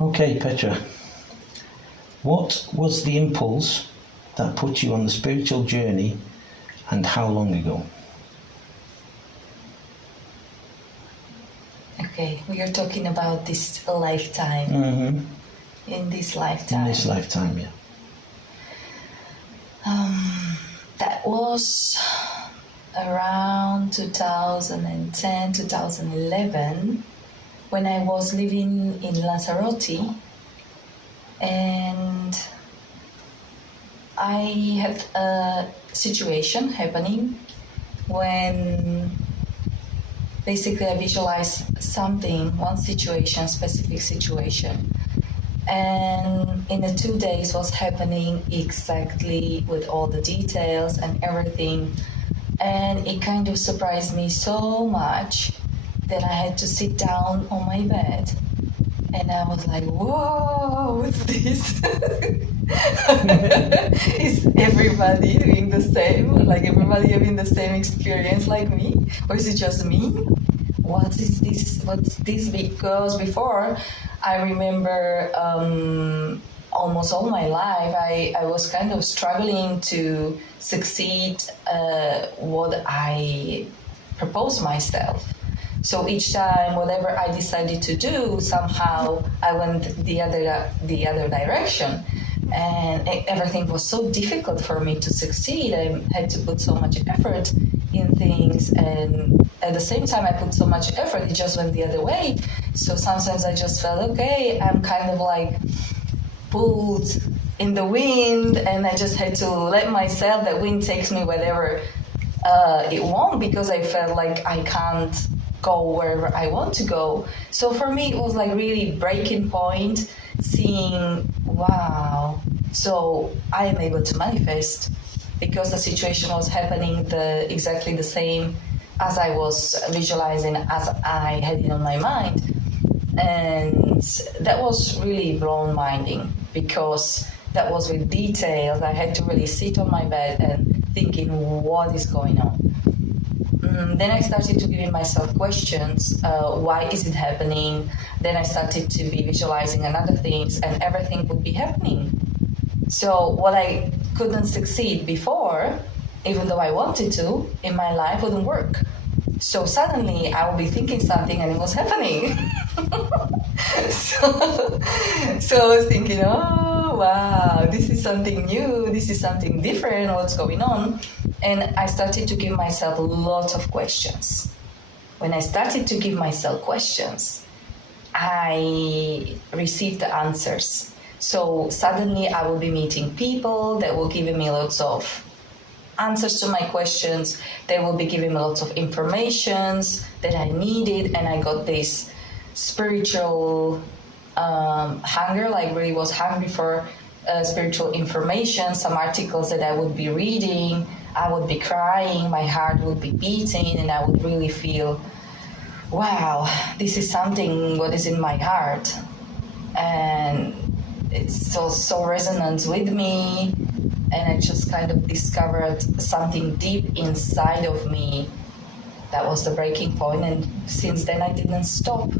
Okay, Petra. What was the impulse that put you on the spiritual journey, and how long ago? Okay, we are talking about this lifetime. Mm-hmm. In this lifetime. In this lifetime, yeah. That was around 2010, 2011, when I was living in Lanzarote, and I had a situation happening when basically I visualized something, one situation, specific situation. And in the 2 days was happening exactly with all the details and everything. And it kind of surprised me so much that I had to sit down on my bed. And I was like, whoa, what's this? Is everybody doing the same? Like everybody having the same experience like me? Or is it just me? What is this? What's this? Because before, I remember almost all my life, I was kind of struggling to succeed what I proposed myself. So each time, whatever I decided to do, somehow I went the other direction, and everything was so difficult for me to succeed. I had to put so much effort in things, and at the same time I put so much effort, it just went the other way. So sometimes I just felt, okay, I'm kind of like pulled in the wind, and I just had to let myself, that wind takes me wherever it won't, because I felt like I can't go wherever I want to go. So for me it was like really breaking point, seeing, wow, so I am able to manifest, because the situation was happening exactly the same as I was visualizing, as I had it on my mind. And that was really blown minding, because that was with details. I had to really sit on my bed and thinking, what is going on? Then I started to giving myself questions. Why is it happening? Then I started to be visualizing another things, and everything would be happening. So what I couldn't succeed before, even though I wanted to, in my life wouldn't work. So suddenly I would be thinking something and it was happening. so I was thinking, oh wow, this is something new, this is something different, what's going on? And I started to give myself lots of questions. When I started to give myself questions, I received the answers. So suddenly I will be meeting people that will give me lots of answers to my questions. They will be giving me lots of informations that I needed, and I got this spiritual hunger, like really was hungry for spiritual information. Some articles that I would be reading, I would be crying, my heart would be beating, and I would really feel, wow, this is something what is in my heart, and it's so resonant with me. And I just kind of discovered something deep inside of me. That was the breaking point, and since then I didn't stop.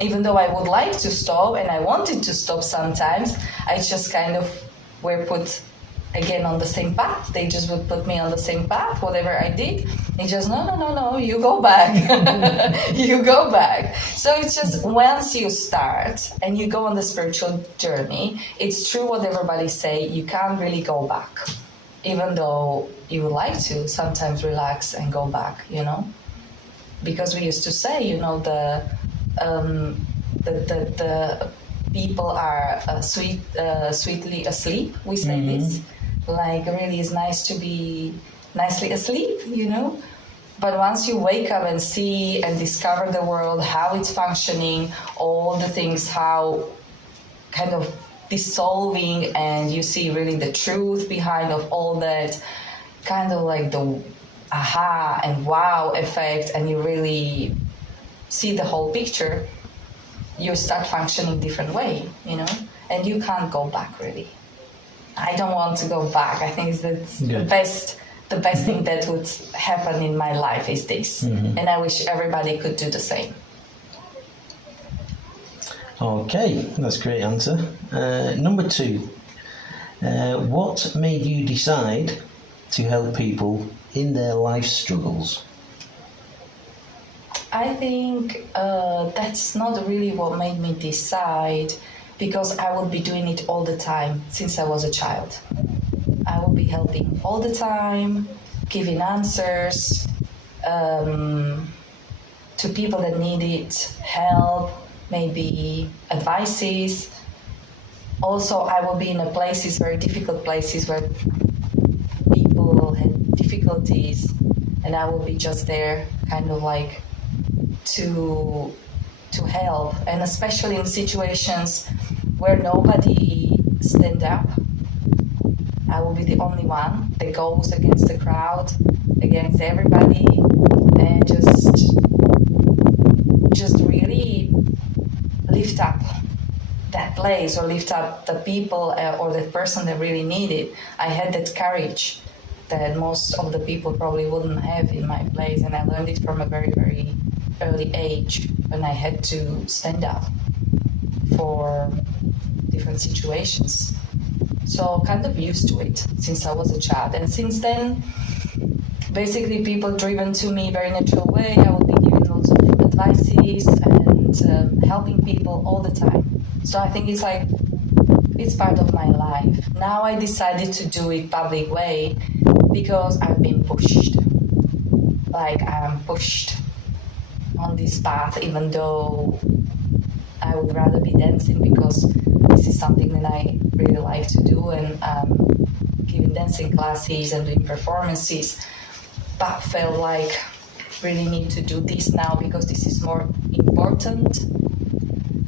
Even though I would like to stop, and I wanted to stop sometimes, I just kind of were put again on the same path. They just would put me on the same path, whatever I did. They just, no, you go back. You go back. So it's just, once you start and you go on the spiritual journey, it's true what everybody say, you can't really go back. Even though you would like to sometimes relax and go back, Because we used to say, the people are sweetly asleep. We say this. Like, really, it's nice to be nicely asleep, But once you wake up and see and discover the world, how it's functioning, all the things, how kind of dissolving, and you see really the truth behind of all that, kind of like the aha and wow effect, and you really see the whole picture, you start functioning different way, and you can't go back really. I don't want to go back. I think that's the best thing that would happen in my life is this. And I wish everybody could do the same. Okay, that's a great answer. Number 2, what made you decide to help people in their life struggles? I think that's not really what made me decide, because I would be doing it all the time since I was a child. I will be helping all the time, giving answers to people that needed help, maybe advices. Also, I will be in a places, very difficult places where people had difficulties, and I will be just there, kind of like to help, and especially in situations where nobody stand up. I will be the only one that goes against the crowd, against everybody, and just really lift up that place, or lift up the people or that person that really need it. I had that courage that most of the people probably wouldn't have in my place, and I learned it from a very, very early age, when I had to stand up for different situations. So kind of used to it since I was a child, and since then basically people driven to me very natural way. I will be giving lots of advices and helping people all the time. So I think it's like, it's part of my life. Now I decided to do it public way because I've been pushed. Like, I'm pushed on this path, even though I would rather be dancing, because this is something that I really like to do, and giving dancing classes and doing performances, but felt like really need to do this now because this is more important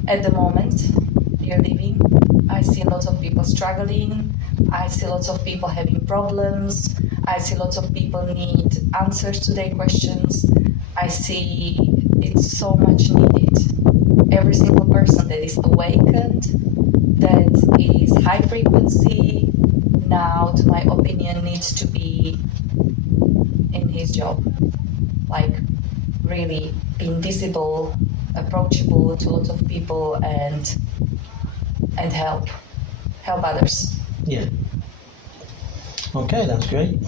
at the moment you're living. I see lots of people struggling. I see lots of people having problems. I see lots of people need answers to their questions. I see it's so much needed. Every single person that is awakened, that is high frequency, now, to my opinion, needs to be in his job. Like, really being visible, approachable to lots of people, and help others. Yeah. Okay, that's great.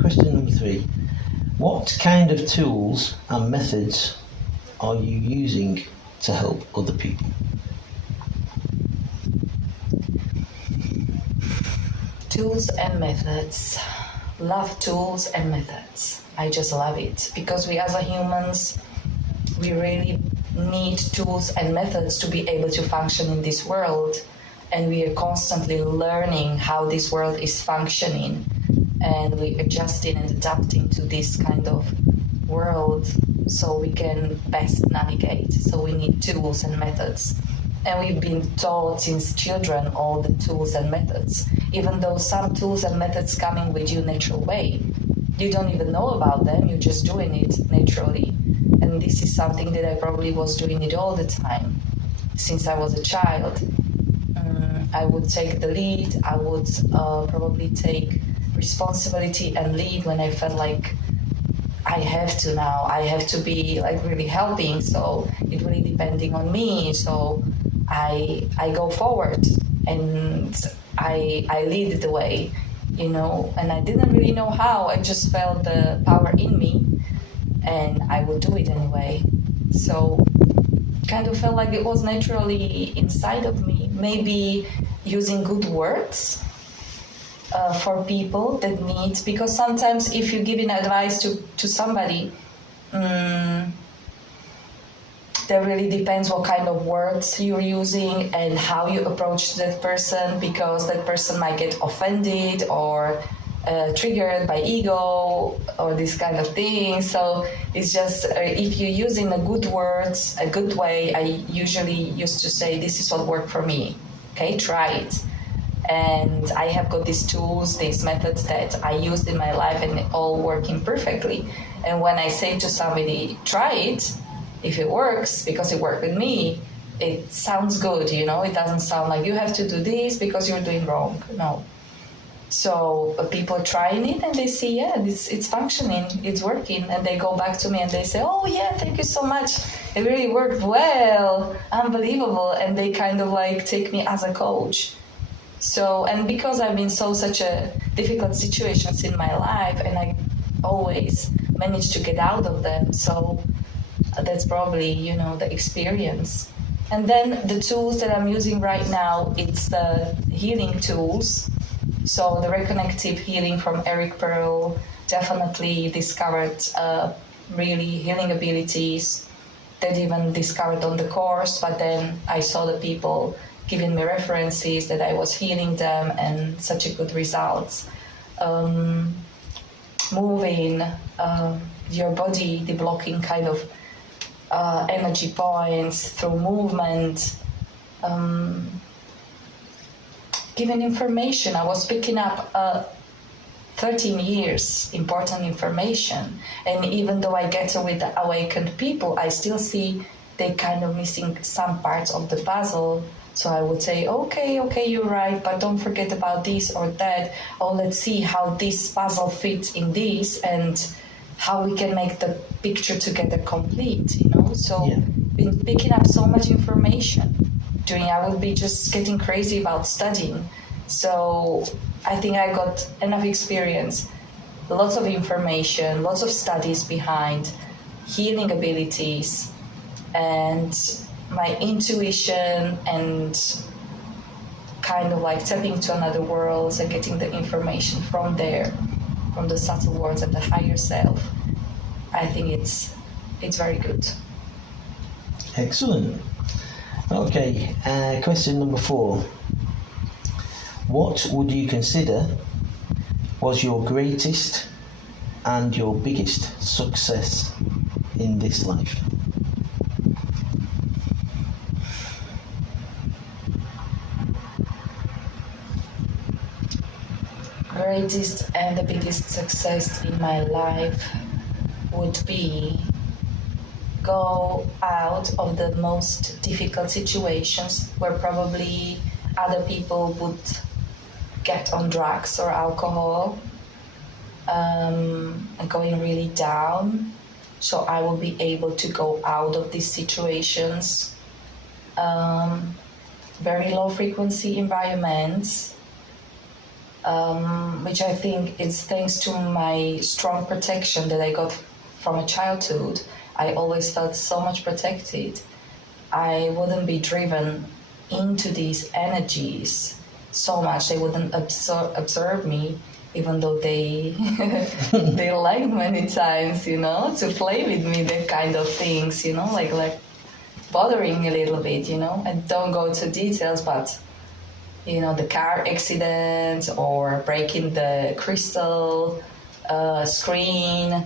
Question number 3. What kind of tools and methods are you using to help other people? Tools and methods. Love tools and methods. I just love it, because we as a humans, we really need tools and methods to be able to function in this world, and we are constantly learning how this world is functioning, and we adjusting and adapting to this kind of world so we can best navigate. So we need tools and methods, and we've been taught since children all the tools and methods, even though some tools and methods coming with you natural way. You don't even know about them, you're just doing it naturally. And this is something that I probably was doing it all the time since I was a child. I would take the lead, I would probably take responsibility and lead when I felt like I have to now. I have to be like really helping, so it really depending on me. So I go forward and I lead the way, you know, and I didn't really know how. I just felt the power in me, and I would do it anyway. So kind of felt like it was naturally inside of me. Maybe using good words for people that need, because sometimes if you're giving advice to somebody, that really depends what kind of words you're using and how you approach that person, because that person might get offended or triggered by ego or this kind of thing. So it's just if you're using a good words, a good way, I usually used to say, this is what worked for me. Okay, try it. And I have got these tools, these methods that I used in my life, and all working perfectly. And when I say to somebody, try it, if it works, because it worked with me, it sounds good, you know, it doesn't sound like you have to do this because you're doing wrong. No. So people are trying it and they see, yeah, it's functioning, it's working, and they go back to me and they say, oh yeah, thank you so much. it really worked well, unbelievable, and they kind of like take me as a coach. So, and because I've been such a difficult situations in my life, and I always managed to get out of them, so that's probably, the experience. And then the tools that I'm using right now, it's the healing tools. So the reconnective healing from Eric Pearl definitely discovered really healing abilities that even discovered on the course, but then I saw the people giving me references that I was healing them and such a good results. Moving your body, deblocking kind of energy points through movement, giving information. I was picking up 13 years important information, and even though I get with the awakened people, I still see they kind of missing some parts of the puzzle. So I would say, okay, you're right, but don't forget about this or that. Oh, let's see how this puzzle fits in this and how we can make the picture together complete, So been picking up so much information. I would be just getting crazy about studying. So I think I got enough experience, lots of information, lots of studies behind healing abilities, and my intuition, and kind of like tapping to another worlds and getting the information from there, from the subtle worlds and the higher self. I think it's very good. Excellent. Okay, question number 4. What would you consider was your greatest and your biggest success in this life? Greatest and the biggest success in my life would be go out of the most difficult situations where probably other people would get on drugs or alcohol, and going really down. So I will be able to go out of these situations, very low frequency environments, which I think is thanks to my strong protection that I got from a childhood. I always felt so much protected. I wouldn't be driven into these energies so much. They wouldn't observe me, even though they they like many times, to play with me, that kind of things, like bothering me a little bit, and don't go to details, but the car accident or breaking the crystal screen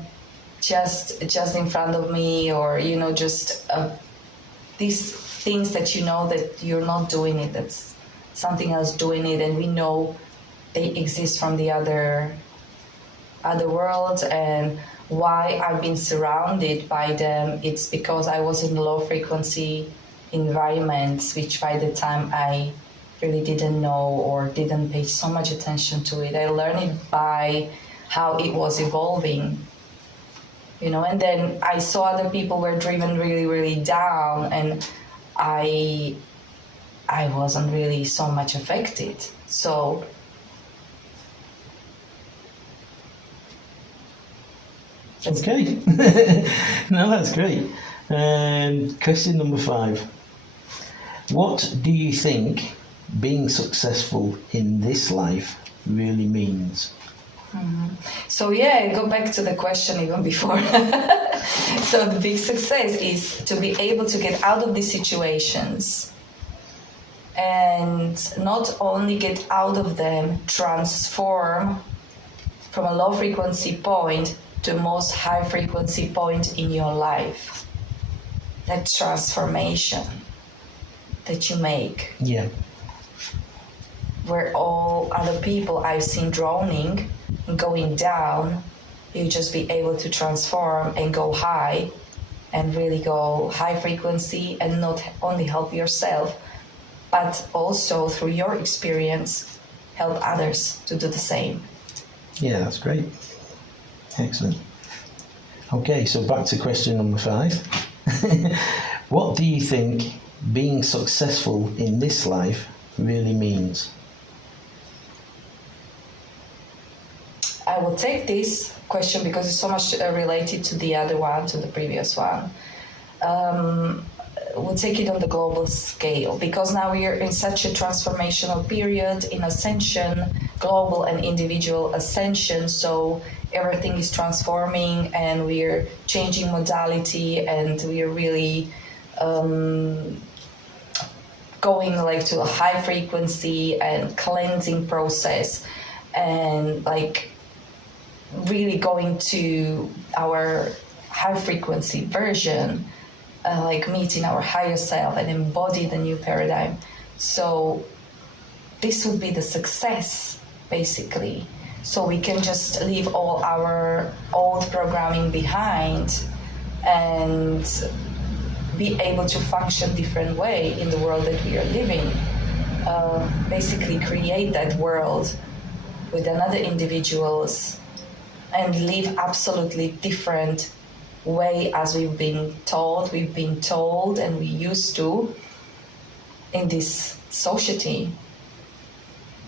just in front of me, or just these things that that you're not doing it, that's something else doing it, and we know they exist from the other worlds. And why I've been surrounded by them, it's because I was in low frequency environments, which by the time I really didn't know or didn't pay so much attention to it. I learned it by how it was evolving, and then I saw other people were driven really, really down, and I wasn't really so much affected. So okay. No, that's great. Question number 5. What do you think being successful in this life really means? So go back to the question even before. So the big success is to be able to get out of these situations, and not only get out of them, transform from a low frequency point to the most high frequency point in your life. That transformation that you make. Yeah. Where all other people I've seen drowning and going down, you just be able to transform and go high, and really go high frequency, and not only help yourself, but also through your experience help others to do the same. Yeah, that's great. Excellent. Okay, so back to question number 5. What do you think being successful in this life really means? I will take this question because it's so much related to the other one, to the previous one. We'll take it on the global scale because now we are in such a transformational period in ascension, global and individual ascension. So everything is transforming and we're changing modality and we are really going like to a high frequency and cleansing process and like really going to our high frequency version, like meeting our higher self and embody the new paradigm. So this would be the success basically. So we can just leave all our old programming behind and be able to function different way in the world that we are living. Basically create that world with another individuals and live absolutely different way as we've been told, and we used to in this society.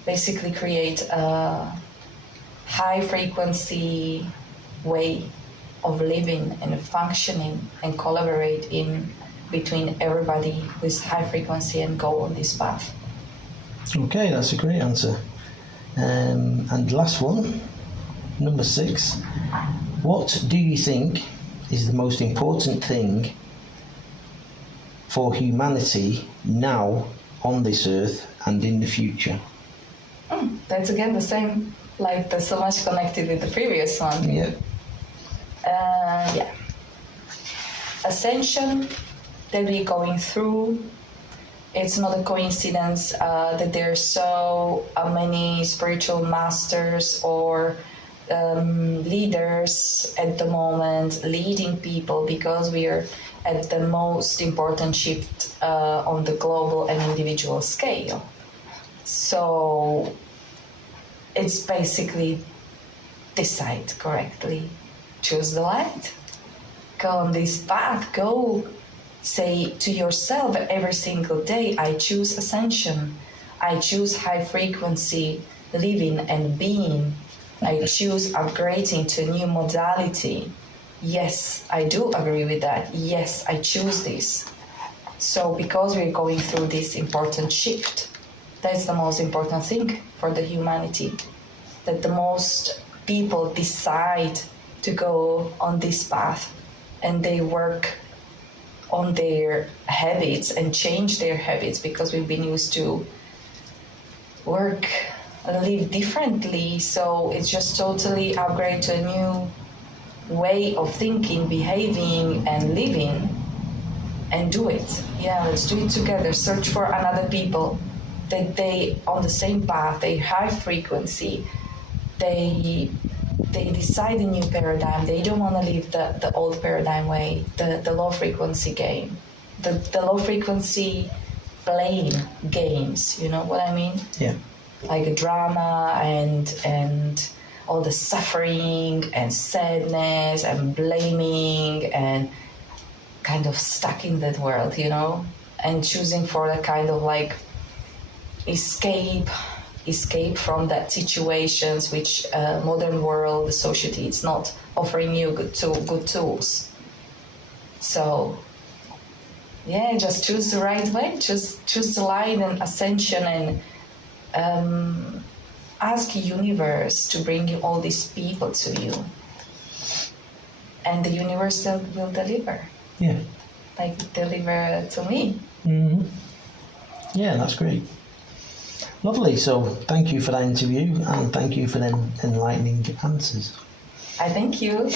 Basically create a high frequency way of living and functioning and collaborate in between everybody with high frequency and go on this path. Okay, that's a great answer. And last one, number 6. What do you think is the most important thing for humanity now on this earth and in the future? That's again the same, like that's so much connected with the previous one. Yeah. Yeah. Ascension that we're going through, it's not a coincidence that there's so many spiritual masters or leaders at the moment leading people, because we are at the most important shift on the global and individual scale. So it's basically decide correctly, choose the light, go on this path, go say to yourself every single day, I choose ascension, I choose high frequency living and being, I choose upgrading to a new modality. Yes, I do agree with that. Yes, I choose this. So because we're going through this important shift, that's the most important thing for the humanity, that the most people decide to go on this path and they work on their habits and change their habits, because we've been used to work and live differently. So it's just totally upgrade to a new way of thinking, behaving and living, and do it. Yeah, let's do it together. Search for another people that they on the same path, they high frequency, they decide a new paradigm. They don't want to live the old paradigm way, the low frequency game, the low frequency playing games. You know what I mean? Yeah. Like a drama and all the suffering and sadness and blaming and kind of stuck in that world, you know, and choosing for a kind of like escape from that situations which modern world, the society, it's not offering you good tools. So yeah, just choose the right way, choose the light and ascension, and ask universe to bring you all these people to you, and the universe will deliver. Yeah. Like deliver to me. Mm-hmm. Yeah, that's great. Lovely. So thank you for that interview, and thank you for them enlightening answers. I thank you.